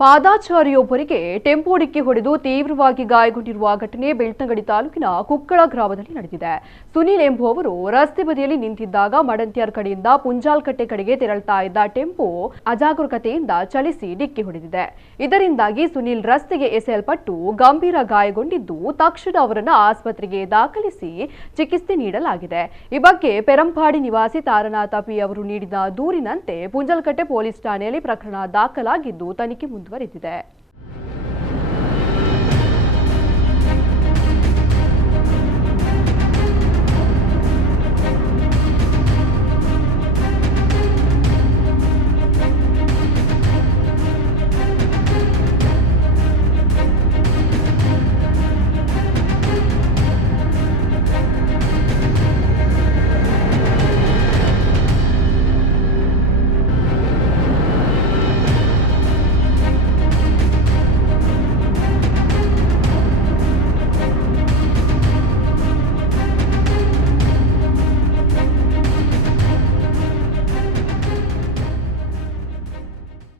ಪಾದಾಚಾರಿಯೊಬ್ಬರಿಗೆ tempo ಡಿಕ್ಕಿ ಹೊಡೆದು ತೀವ್ರವಾಗಿ ಗಾಯಗೊಂಡಿರುವ ಘಟನೆ ಬೆಳ್ತಂಗಡಿ ತಾಲೂಕಿನ ಕುಕ್ಕಳ ಗ್ರಾಮದಲ್ಲಿ ನಡೆದಿದೆ. ಸುನೀಲ್ ಎಂಬುವವರು ರಸ್ತೆ ಬದಿಯಲ್ಲಿ ನಿಂತಿದ್ದಾಗ ಮಡಂತ್ಯಾರ್ ಕಡೆಯಿಂದ ಪುಂಜಾಲ್ಕಟ್ಟೆ ಕಡೆಗೆ ತೆರಳುತ್ತಾ ಇದ್ದ ಟೆಂಪೋ ಅಜಾಗರೂಕತೆಯಿಂದ ಚಲಿಸಿ ಡಿಕ್ಕಿ ಹೊಡೆದಿದೆ. ಇದರಿಂದಾಗಿ ಸುನೀಲ್ ರಸ್ತೆಗೆ ಎಸೆಯಲ್ಪಟ್ಟು ಗಂಭೀರ ಗಾಯಗೊಂಡಿದ್ದು ತಕ್ಷಣ ಅವರನ್ನು ಆಸ್ಪತ್ರೆಗೆ ದಾಖಲಿಸಿ ಚಿಕಿತ್ಸೆ ನೀಡಲಾಗಿದೆ. ಈ ಬಗ್ಗೆ ಪೆರಂಪಾಡಿ ನಿವಾಸಿ ತಾರನಾಥ ಪಿ ಅವರು ನೀಡಿದ ದೂರಿನಂತೆ ಪುಂಜಾಲ್ಕಟ್ಟೆ ಪೊಲೀಸ್ ಠಾಣೆಯಲ್ಲಿ ಪ್ರಕರಣ ದಾಖಲಾಗಿದ್ದು ತನಿಖೆ ಮುಂದುವರೆದಿದೆ.